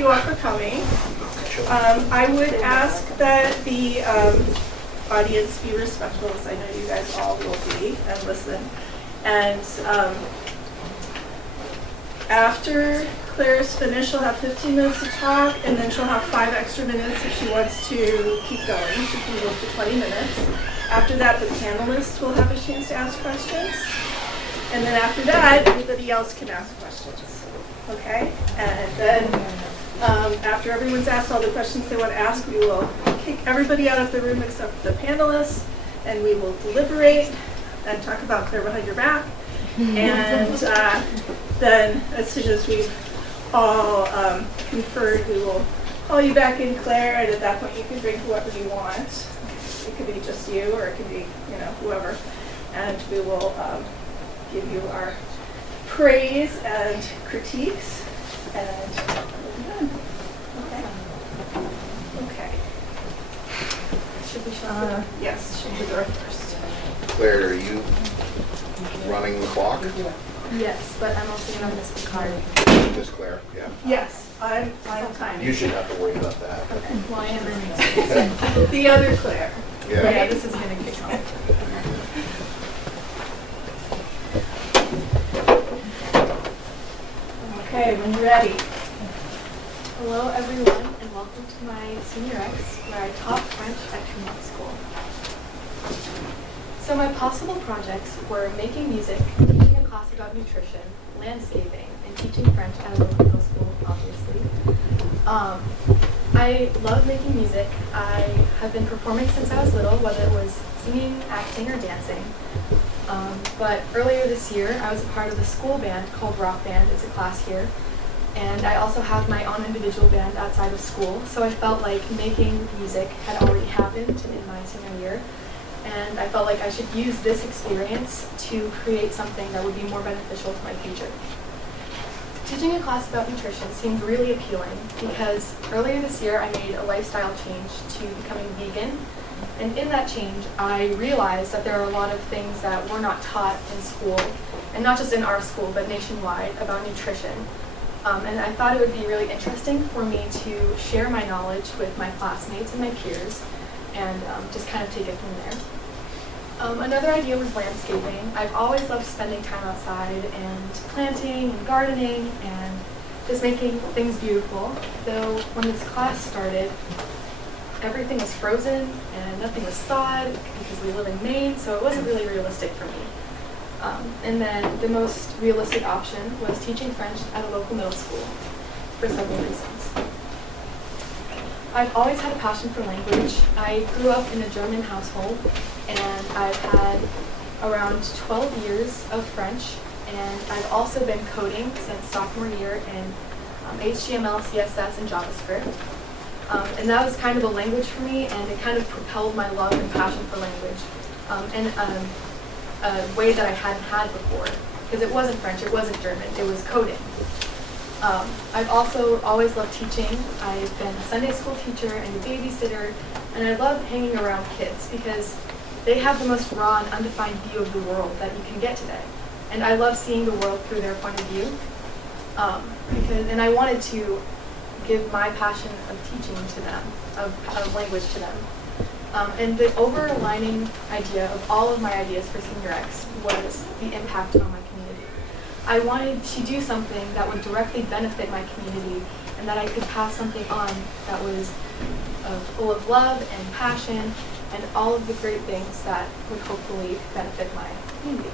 you all for coming. I would ask that the audience be respectful, as I know you guys all will be, and listen. And after Claire's finished, she'll have 15 minutes to talk, and then she'll have 5 extra minutes if she wants to keep going. She can go to 20 minutes. After that, the panelists will have a chance to ask questions. And then after that, everybody else can ask questions. Okay? And then after everyone's asked all the questions they want to ask, we will kick everybody out of the room except the panelists, and we will deliberate and talk about Claire behind your back. And then as soon as we've all conferred, we will call you back in, Claire, and at that point you can bring whoever you want. It could be just you, or it could be, whoever. And we will give you our praise and critiques, and we'll be done. Okay. Should we shut the door? Yes, shut the door first. Claire, are you running the clock? Yes, but I'm also going to miss the card. Miss Claire, yeah. Yes, I'm timing. You should have to worry about that. Okay. Well, I am running. The other Claire. Yeah, this is going to kick off. Okay, when you're ready. Hello, everyone, and welcome to my Senior X, where I taught French at Tremont School. So my possible projects were making music, teaching a class about nutrition, landscaping, and teaching French at a local middle school, obviously. I love making music. I have been performing since I was little, whether it was singing, acting, or dancing. But earlier this year, I was a part of a school band called Rock Band. It's a class here. And I also have my own individual band outside of school. So I felt like making music had already happened in my senior year. And I felt like I should use this experience to create something that would be more beneficial to my future. Teaching a class about nutrition seemed really appealing because earlier this year I made a lifestyle change to becoming vegan. And in that change, I realized that there are a lot of things that were not taught in school, and not just in our school, but nationwide, about nutrition. And I thought it would be really interesting for me to share my knowledge with my classmates and my peers, and just kind of take it from there. Another idea was landscaping. I've always loved spending time outside and planting and gardening and just making things beautiful. Though when this class started, everything was frozen and nothing was thawed because we live in Maine, so it wasn't really realistic for me. And then the most realistic option was teaching French at a local middle school for several reasons. I've always had a passion for language. I grew up in a German household, and I've had around 12 years of French, and I've also been coding since sophomore year in HTML, CSS, and JavaScript. And that was kind of a language for me, and it kind of propelled my love and passion for language in a way that I hadn't had before, because it wasn't French, it wasn't German, it was coding. I've also always loved teaching. I've been a Sunday school teacher and a babysitter, and I love hanging around kids because they have the most raw and undefined view of the world that you can get today. And I love seeing the world through their point of view. And I wanted to give my passion of teaching to them, of language to them. And the overlining idea of all of my ideas for Senior X was the impact on my community. I wanted to do something that would directly benefit my community and that I could pass something on that was full of love and passion and all of the great things that would hopefully benefit my community.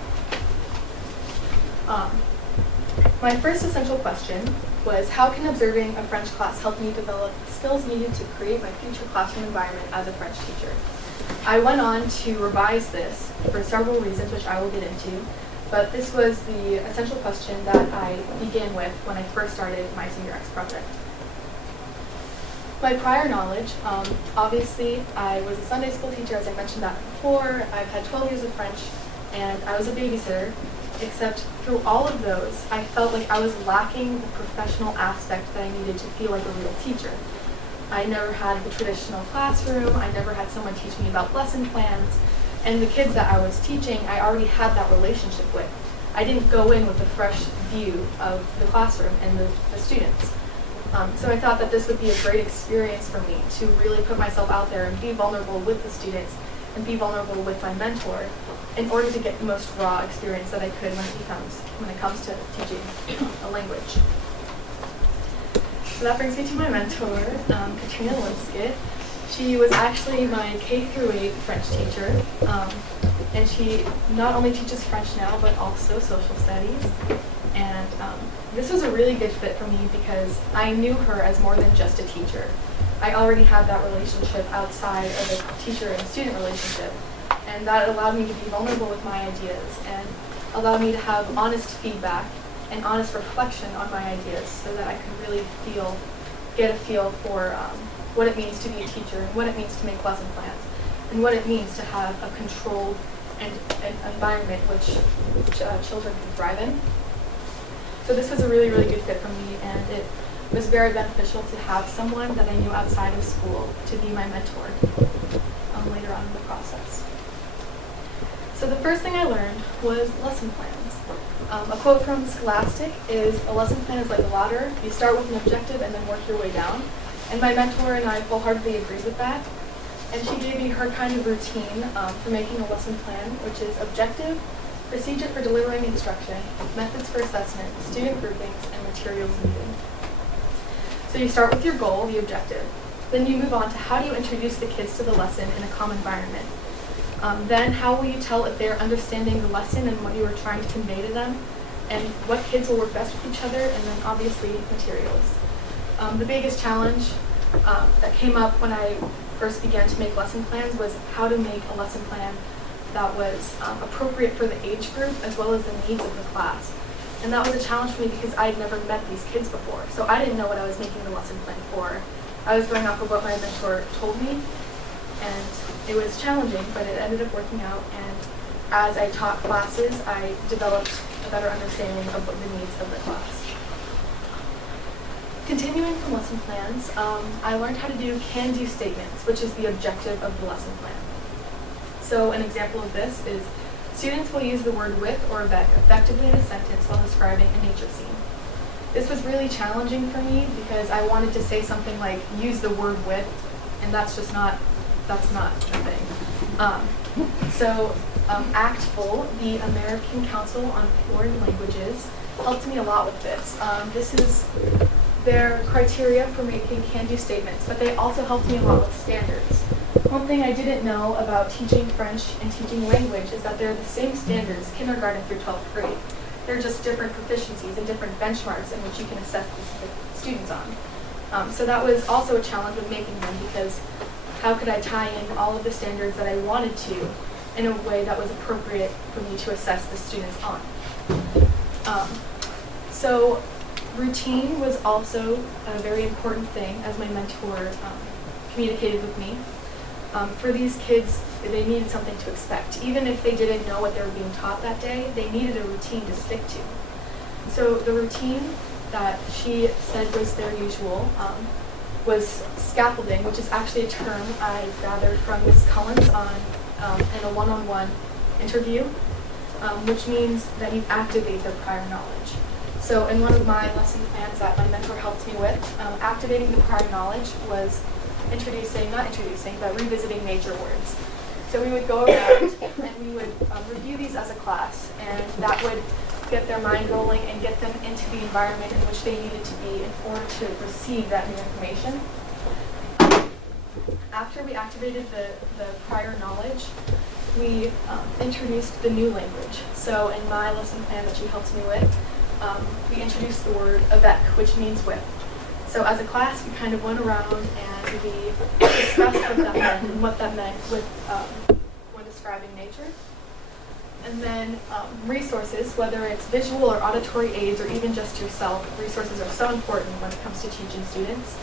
My first essential question was, how can observing a French class help me develop the skills needed to create my future classroom environment as a French teacher? I went on to revise this for several reasons, which I will get into, but this was the essential question that I began with when I first started my Senior X project. My prior knowledge, obviously, I was a Sunday school teacher, as I mentioned that before. I've had 12 years of French, and I was a babysitter. Except through all of those, I felt like I was lacking the professional aspect that I needed to feel like a real teacher. I never had the traditional classroom. I never had someone teach me about lesson plans. And the kids that I was teaching, I already had that relationship with. I didn't go in with a fresh view of the classroom and the students. So I thought that this would be a great experience for me to really put myself out there and be vulnerable with the students and be vulnerable with my mentor in order to get the most raw experience that I could when it comes to teaching a language. So that brings me to my mentor, Katrina Limskett. She was actually my K-8 French teacher, and she not only teaches French now, but also social studies. And this was a really good fit for me because I knew her as more than just a teacher. I already had that relationship outside of a teacher and student relationship, and that allowed me to be vulnerable with my ideas and allowed me to have honest feedback and honest reflection on my ideas so that I could really get a feel for what it means to be a teacher and what it means to make lesson plans and what it means to have a controlled and an environment which children can thrive in. So this was a really, really good fit for me, and it was very beneficial to have someone that I knew outside of school to be my mentor later on in the process. So the first thing I learned was lesson plans. A quote from Scholastic is, "A lesson plan is like a ladder. You start with an objective and then work your way down." And my mentor and I full-heartedly agreed with that. And she gave me her kind of routine for making a lesson plan, which is objective, procedure for delivering instruction, methods for assessment, student groupings, and materials needed. So you start with your goal, the objective. Then you move on to how do you introduce the kids to the lesson in a calm environment. Then how will you tell if they're understanding the lesson and what you are trying to convey to them, and what kids will work best with each other, and then obviously materials. The biggest challenge that came up when I first began to make lesson plans was how to make a lesson plan that was appropriate for the age group as well as the needs of the class. And that was a challenge for me because I had never met these kids before, so I didn't know what I was making the lesson plan for. I was going off of what my mentor told me, and it was challenging, but it ended up working out. And as I taught classes, I developed a better understanding of what the needs of the class. Continuing from lesson plans, I learned how to do can-do statements, which is the objective of the lesson plan. So an example of this is students will use the word with or avec effectively in a sentence while describing a nature scene. This was really challenging for me because I wanted to say something like use the word with, and that's not a thing. ACTFL, the American Council on Foreign Languages, helped me a lot with this. This is their criteria for making can-do statements, but they also helped me a lot with standards. One thing I didn't know about teaching French and teaching language is that they're the same standards, kindergarten through 12th grade. They're just different proficiencies and different benchmarks in which you can assess the students on. So that was also a challenge with making them because how could I tie in all of the standards that I wanted to in a way that was appropriate for me to assess the students on. So routine was also a very important thing as my mentor communicated with me. For these kids, they needed something to expect. Even if they didn't know what they were being taught that day, they needed a routine to stick to. So the routine that she said was their usual was scaffolding, which is actually a term I gathered from Ms. Collins in a one-on-one interview, which means that you activate their prior knowledge. So in one of my lesson plans that my mentor helped me with, activating the prior knowledge was revisiting nature words. So we would go around and we would review these as a class, and that would get their mind rolling and get them into the environment in which they needed to be in order to receive that new information. After we activated the prior knowledge, we introduced the new language. So in my lesson plan that she helped me with, we introduced the word avec, which means with. So as a class, we kind of went around and we discussed what that meant and what that meant with when describing nature. And then resources, whether it's visual or auditory aids or even just yourself, resources are so important when it comes to teaching students.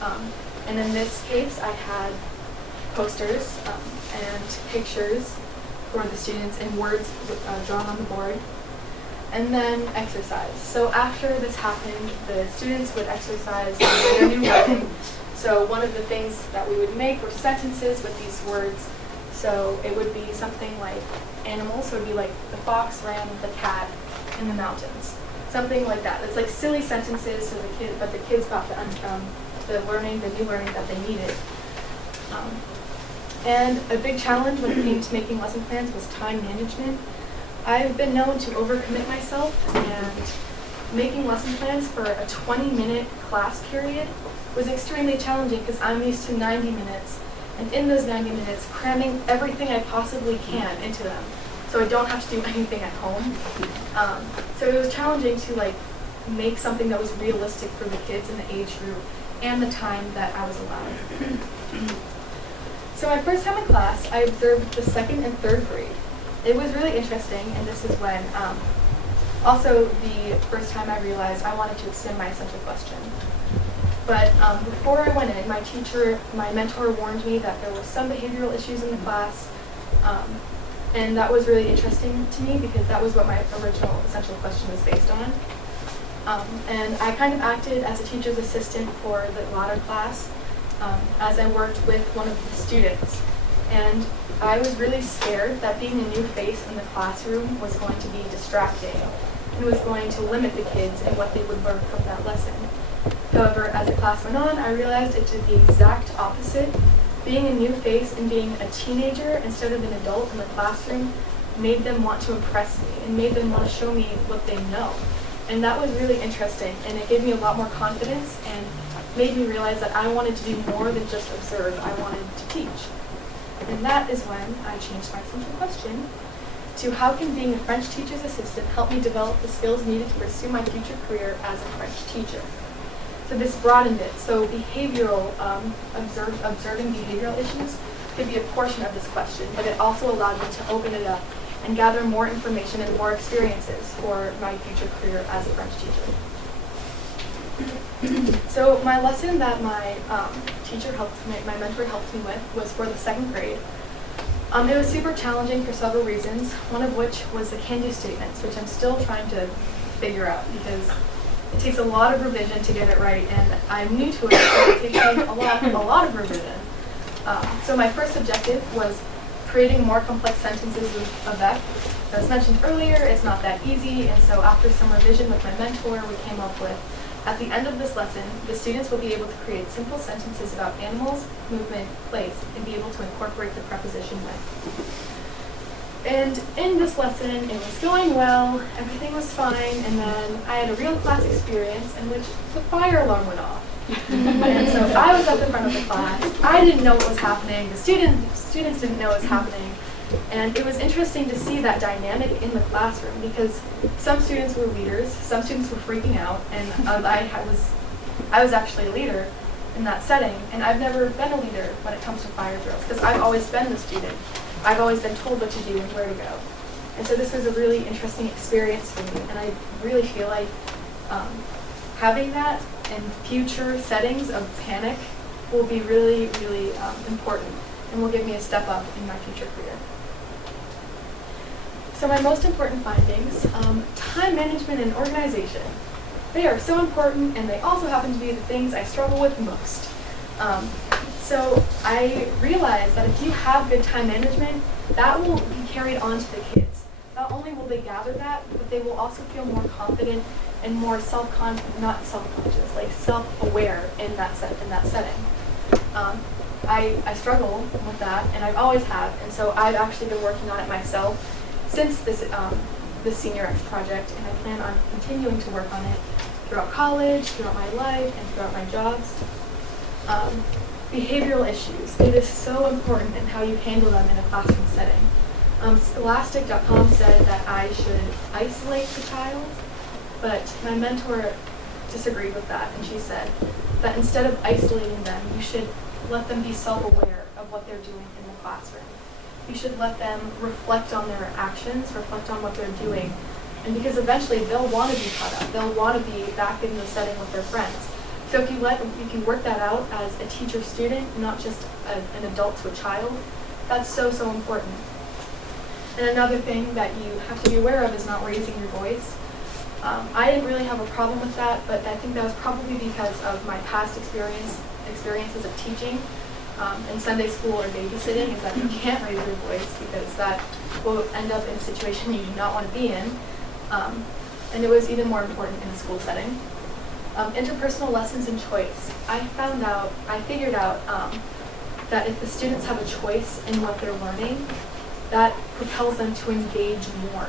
And in this case, I had posters and pictures for the students and words drawn on the board. And then exercise. So after this happened, the students would exercise their new wording. So one of the things that we would make were sentences with these words. So it would be something like animals, so it would be like the fox ran the cat in the mountains. something like that. It's like silly sentences, but the kids got the new learning that they needed. And a big challenge when it came to making lesson plans was time management. I've been known to overcommit myself, and making lesson plans for a 20-minute class period was extremely challenging because I'm used to 90 minutes, and in those 90 minutes, cramming everything I possibly can into them, so I don't have to do anything at home. So it was challenging to make something that was realistic for the kids in the age group and the time that I was allowed. So my first time in class, I observed the 2nd and 3rd grade. It was really interesting, and this is when also the first time I realized I wanted to extend my essential question. But before I went in, my mentor warned me that there were some behavioral issues in the class, and that was really interesting to me because that was what my original essential question was based on. And I kind of acted as a teacher's assistant for the latter class as I worked with one of the students. And I was really scared that being a new face in the classroom was going to be distracting and was going to limit the kids and what they would learn from that lesson. However, as the class went on, I realized it did the exact opposite. Being a new face and being a teenager instead of an adult in the classroom made them want to impress me and made them want to show me what they know. And that was really interesting, and it gave me a lot more confidence and made me realize that I wanted to do more than just observe. I wanted to teach. And that is when I changed my central question to how can being a French teacher's assistant help me develop the skills needed to pursue my future career as a French teacher. So this broadened it. So behavioral, observing behavioral issues could be a portion of this question, but it also allowed me to open it up and gather more information and more experiences for my future career as a French teacher. So my lesson that my my mentor helped me with was for the 2nd grade. It was super challenging for several reasons, one of which was the can-do statements, which I'm still trying to figure out because it takes a lot of revision to get it right, and I'm new to it, so it takes me a lot of revision. So my first objective was creating more complex sentences with avec. As mentioned earlier, it's not that easy, and so after some revision with my mentor, we came up with, at the end of this lesson, the students will be able to create simple sentences about animals, movement, place, and be able to incorporate the preposition with. And in this lesson, it was going well, everything was fine, and then I had a real class experience in which the fire alarm went off. And so I was up in front of the class. I didn't know what was happening. The students didn't know what was happening. And it was interesting to see that dynamic in the classroom because some students were leaders, some students were freaking out, and I was actually a leader in that setting. And I've never been a leader when it comes to fire drills because I've always been the student. I've always been told what to do and where to go. And so this was a really interesting experience for me, and I really feel like having that in future settings of panic will be really, really important and will give me a step up in my future career. So my most important findings, time management and organization. They are so important, and they also happen to be the things I struggle with most. So I realized that if you have good time management, that will be carried on to the kids. Not only will they gather that, but they will also feel more confident and more self-aware in that setting. I struggle with that, and I've always have, and so I've actually been working on it myself since this Senior X project, and I plan on continuing to work on it throughout college, throughout my life, and throughout my jobs. Behavioral issues. It is so important in how you handle them in a classroom setting. Scholastic.com said that I should isolate the child, but my mentor disagreed with that, and she said that instead of isolating them, you should let them be self-aware of what they're doing in the classroom. You should let them reflect on their actions, reflect on what they're doing, and because eventually they'll want to be caught up. They'll want to be back in the setting with their friends. So if you work that out as a teacher-student, not just an adult to a child, that's so, so important. And another thing that you have to be aware of is not raising your voice. I didn't really have a problem with that, but I think that was probably because of my past experiences of teaching in Sunday school or babysitting, is that you can't raise your voice because that will end up in a situation you do not want to be in. and it was even more important in a school setting. Interpersonal lessons and choice. I figured out that if the students have a choice in what they're learning, that propels them to engage more.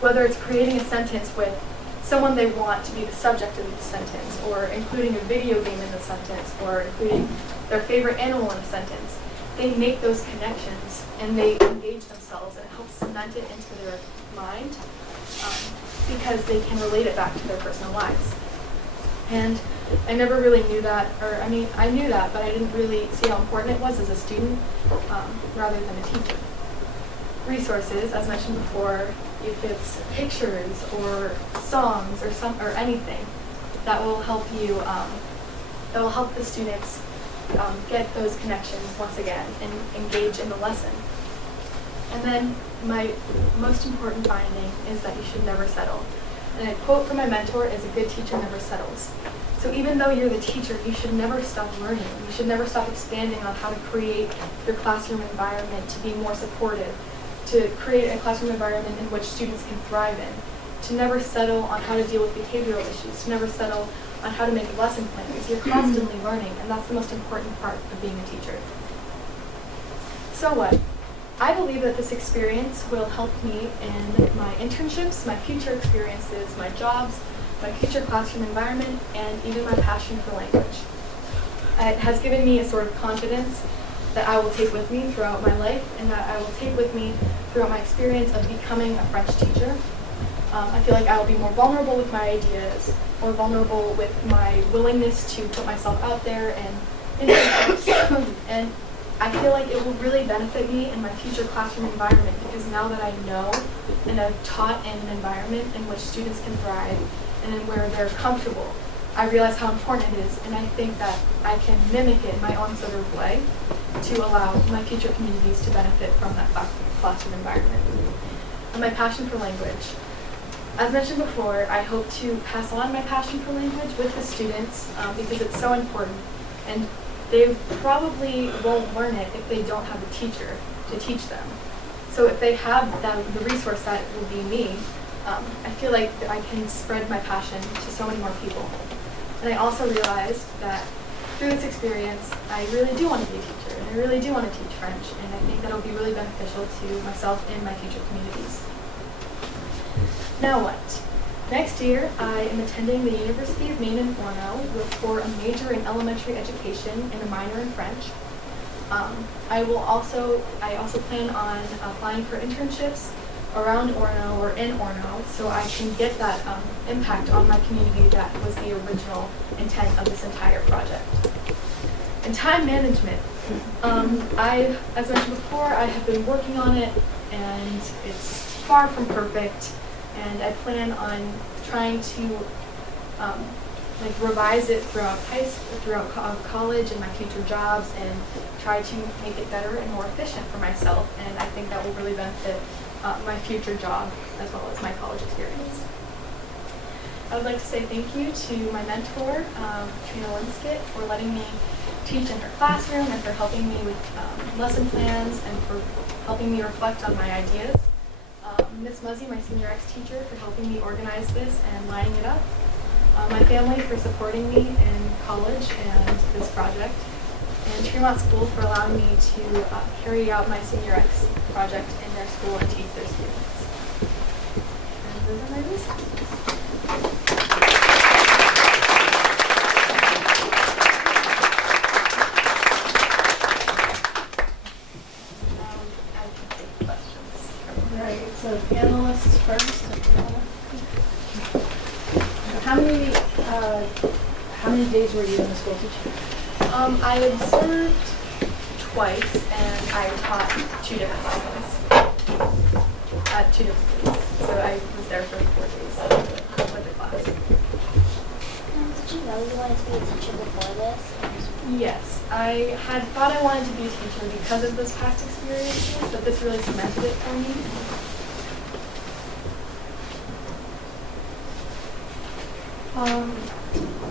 Whether it's creating a sentence with someone they want to be the subject of the sentence, or including a video game in the sentence, or including their favorite animal in a sentence, they make those connections and they engage themselves, and it helps cement it into their mind because they can relate it back to their personal lives. And I never really knew that, I knew that, but I didn't really see how important it was as a student rather than a teacher. Resources, as mentioned before, if it's pictures or songs or anything, that will help you, that will help the students get those connections once again and engage in the lesson. And then my most important finding is that you should never settle. And a quote from my mentor is, "A good teacher never settles." So even though you're the teacher, you should never stop learning. You should never stop expanding on how to create your classroom environment to be more supportive, to create a classroom environment in which students can thrive in, to never settle on how to deal with behavioral issues, to never settle on how to make a lesson plan, because you're constantly learning, and that's the most important part of being a teacher. So what? I believe that this experience will help me in my internships, my future experiences, my jobs, my future classroom environment, and even my passion for language. It has given me a sort of confidence that I will take with me throughout my life, and that I will take with me throughout my experience of becoming a French teacher. I feel like I will be more vulnerable with my ideas, more vulnerable with my willingness to put myself out there and and I feel like it will really benefit me in my future classroom environment, because now that I know and I've taught in an environment in which students can thrive and in where they're comfortable, I realize how important it is, and I think that I can mimic it in my own sort of way to allow my future communities to benefit from that classroom environment. And my passion for language. As mentioned before, I hope to pass on my passion for language with the students because it's so important, and they probably won't learn it if they don't have a teacher to teach them. So if they have the resource that will be me, I feel like I can spread my passion to so many more people. And I also realized that through this experience, I really do want to be a teacher, and I really do want to teach French, and I think that'll be really beneficial to myself and my future communities. Now what? Next year, I am attending the University of Maine in Orono for a major in elementary education and a minor in French. I also plan on applying for internships around Orono or in Orono, so I can get that impact on my community that was the original intent of this entire project. And time management. As mentioned before, I have been working on it, and it's far from perfect. And I plan on trying to revise it throughout college and my future jobs, and try to make it better and more efficient for myself. And I think that will really benefit my future job as well as my college experience. I would like to say thank you to my mentor, Trina Linskett, for letting me teach in her classroom, and for helping me with lesson plans, and for helping me reflect on my ideas. Ms. Muzzy, my senior X teacher, for helping me organize this and lining it up. My family for supporting me in college and this project. And Tremont School for allowing me to carry out my senior X project in their school and teach their students. And those are my reasons. Right, so panelists first. How many days were you in the school teaching? I observed twice, and I taught 2 different lessons at 2 different days. So I was there for 4 days with the class. Did you know you wanted to be a teacher before this? Yes, I had thought I wanted to be a teacher because of those past experiences, but this really cemented it for me.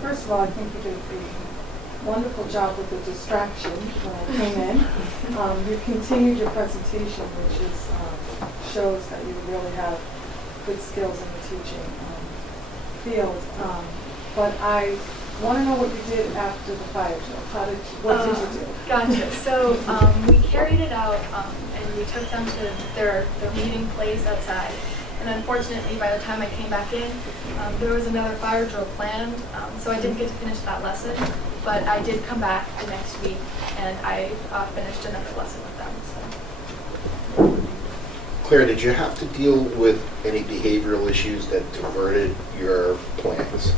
First of all, I think you did a wonderful job with the distraction when I came in. You continued your presentation, which is shows that you really have good skills in the teaching. field, but I want to know what you did after the fire drill. What did you do? Gotcha. So we carried it out and we took them to their meeting place outside. And unfortunately, by the time I came back in, there was another fire drill planned, so I didn't get to finish that lesson. But I did come back the next week, and I finished another lesson with them. So. Claire, did you have to deal with any behavioral issues that diverted your plans?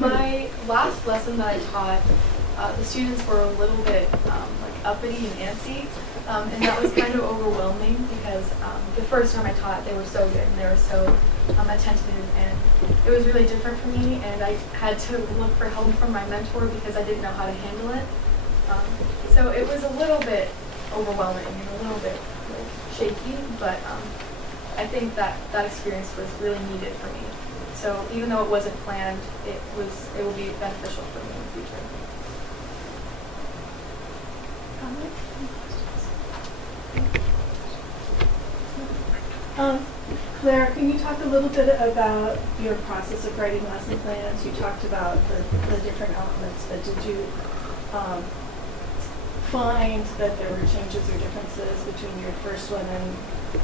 My last lesson that I taught, the students were a little bit like uppity and antsy, and that was kind of overwhelming because the first time I taught, they were so good and they were so attentive, and it was really different for me, and I had to look for help from my mentor because I didn't know how to handle it. So it was a little bit overwhelming and a little bit like, shaky, but I think that experience was really needed for me. So even though it wasn't planned, it will be beneficial for me in the future. Claire, can you talk a little bit about your process of writing lesson plans? You talked about the different elements, but did you find that there were changes or differences between your first one and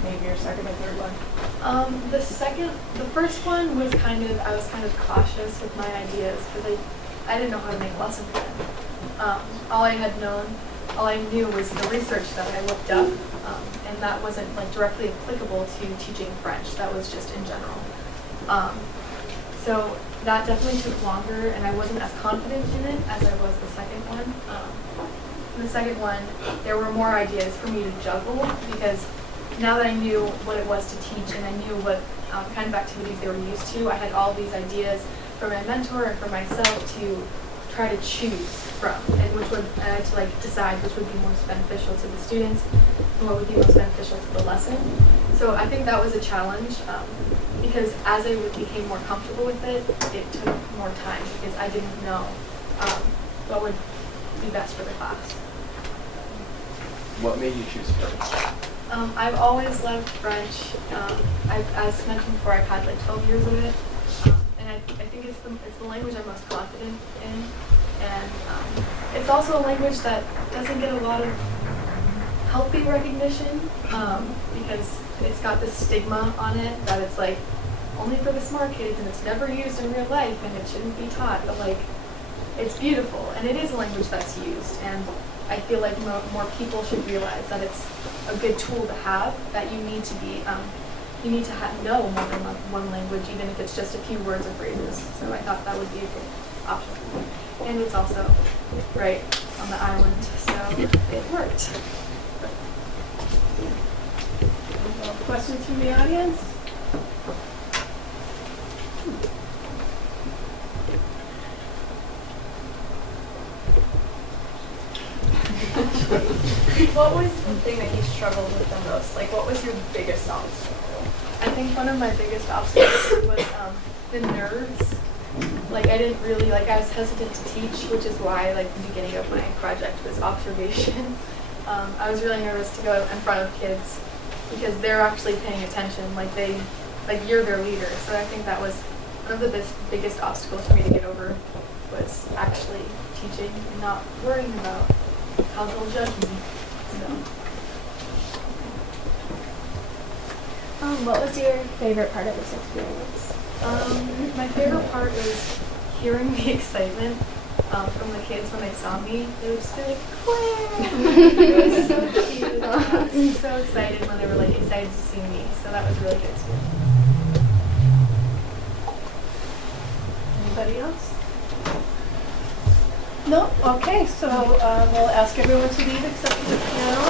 maybe your second or third one? The first one was I was kind of cautious with my ideas because I didn't know how to make a lesson plan. All I knew was the research that I looked up, and that wasn't like directly applicable to teaching French. That was just in general. So that definitely took longer, and I wasn't as confident in it as I was the second one. In the second one, there were more ideas for me to juggle because now that I knew what it was to teach and I knew what kind of activities they were used to, I had all these ideas from my mentor and for myself to try to choose from, and I had to like decide which would be most beneficial to the students and what would be most beneficial to the lesson. So I think that was a challenge because as I became more comfortable with it, it took more time because I didn't know what would be best for the class. What made you choose French? I've always loved French. As mentioned before, I've had like 12 years of it, and I think it's the language I'm most confident in, and it's also a language that doesn't get a lot of healthy recognition because it's got this stigma on it that it's like only for the smart kids and it's never used in real life and it shouldn't be taught, but like it's beautiful and it is a language that's used, and I feel like more people should realize that it's a good tool to have, that you need to be, you need to know more than one language, even if it's just a few words or phrases. So I thought that would be a good option. And it's also right on the island, so it worked. Questions from the audience? What was the thing that you struggled with the most? Like, what was your biggest obstacle? I think one of my biggest obstacles was the nerves. Like, I didn't really, I was hesitant to teach, which is why, the beginning of my project was observation. I was really nervous to go in front of kids because they're actually paying attention. You're their leader. So I think that was one of the biggest obstacles for me to get over, was actually teaching and not worrying about how they'll judge me. So. What was your favorite part of this experience? My favorite part was hearing the excitement from the kids when they saw me. They would just be like, Claire! It was so cute. I was so excited when they were excited to see me. So that was really good too. Anybody else? No? Okay, so we'll ask everyone to leave except for the piano.